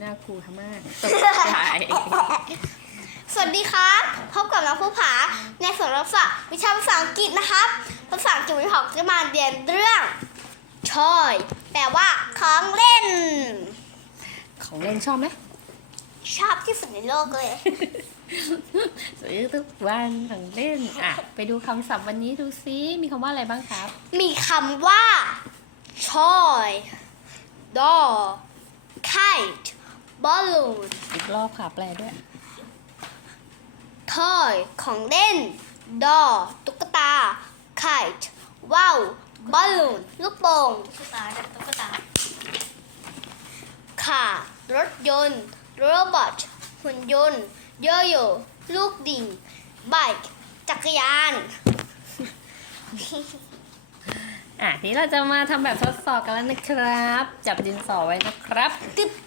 หน้าครูทำมากตกใจสวัสดีครับพบกับน้องผู้ผาในส่วนรับศักวิชาภาษาอังกฤษนะครับภาษาอังกฤษวิทยาจะมาเรียนเรื่อง toy แปลว่าของเล่น ของเล่นชอบไหมชอบที่สุดในโลกเลยซื้อทุกวันของเล่นอะไปดูคำศัพท์วันนี้ดูซิมีคำว่าอะไรบ้างครับ มีคำว่า toy doll kite balloon อีกรอบค่ะแปลด้วย toy ของเล่น doll ตุ๊กตา kite ว่าว balloon ลูกโป่ง ตุ๊กตาแบบตุ๊กตาค่ะ รถยนต์ โรบอท หุ่นยนต์ โยโย่ ลูกดิ่งไบค์จักรยาน อะทีนี้เราจะมาทำแบบทดสอบกันแล้วนะครับ จับดินสอไว้นะครับ ตึ๊บอะ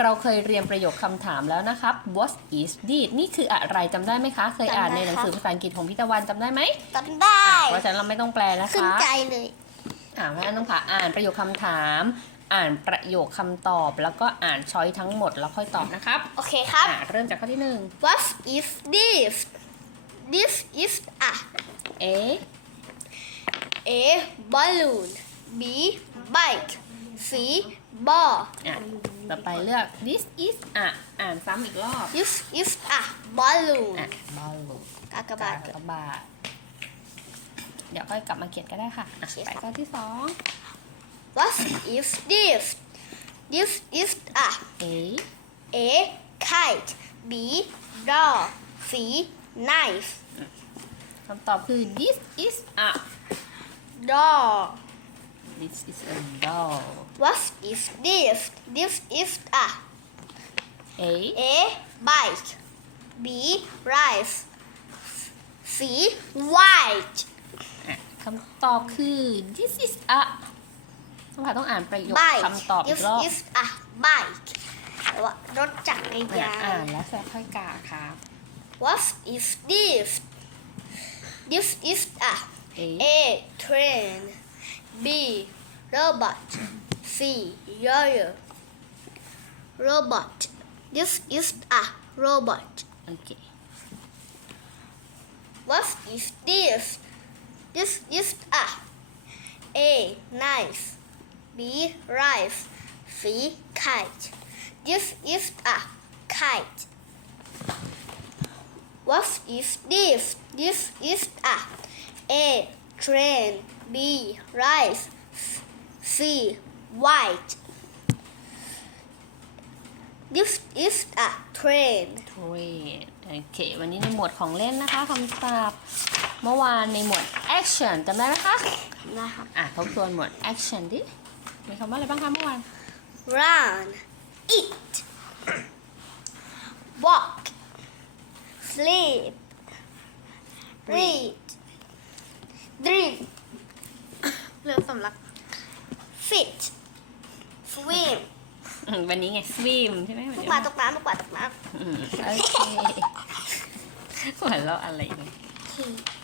เราเคยเรียนประโยคคำถามแล้วนะครับ what is this นี่คืออะไรจำได้ไหมคะ เคยอ่านในหนังสือภาษาอังกฤษของพิตะวันจำได้ไหมจำได้อะเพราะฉะนั้นเราไม่ต้องแปลนะขึ้นคะใจเลยอ่าแม่น้องผาอ่านประโยคคำถาม อ่านประโยคคำตอบ แล้วก็อ่านช้อยทั้งหมดแล้วค่อยตอบนะครับ โอเคครับ อะเริ่มจากข้อที่หนึ่ง What is this This is a A A balloon B bike C ball อะต่อไปเลือก this is อะ อ่านซ้ำอีกรอบ This is a balloon อะ balloon กากบาท กระบาดเดี๋ยวค่อยกลับมาเขียนก็ได้ค่ะอะโอเคไปข้อที่สอง What is this This is a A A kite B doll C knife คำตอบคือ this is a doll this is a doll What is this This is a A A bike B rice C white อะคำตอบคือ this is a น้องผาต้องอ่านประโยค bike คำตอบอีก This รอบ is a bike แปลว่ารถจักรอะยาอ่าน นแล้วค่อยกาครับ What is this This is a A A train B Robot. C. Yo-yo. Robot. This is a robot. Okay. What is this? This is a. A. Knife. B. Rice. C. Kite. This is a kite. What is this? This is a. A. Train. B. Rice. C white This is a train train โอเค วันนี้ในหมวดของเล่นนะคะคำศัพท์เมื่อวานในหมวด action จำได้ไหมคะ นะครับ อะทบทวนหมวด action ดิ มีคำว่าอะไรบ้างคะเมื่อวาน run, eat, walk, sleep, read, drink, เรื่องสำลัก fit, swim อืมวันนี้ไง swim ใช่ไหมวันลูกนี้ปลาตกน้ำลูกปลาตกน้อืมโอเคหัวเราะอะไรเนี่ยำ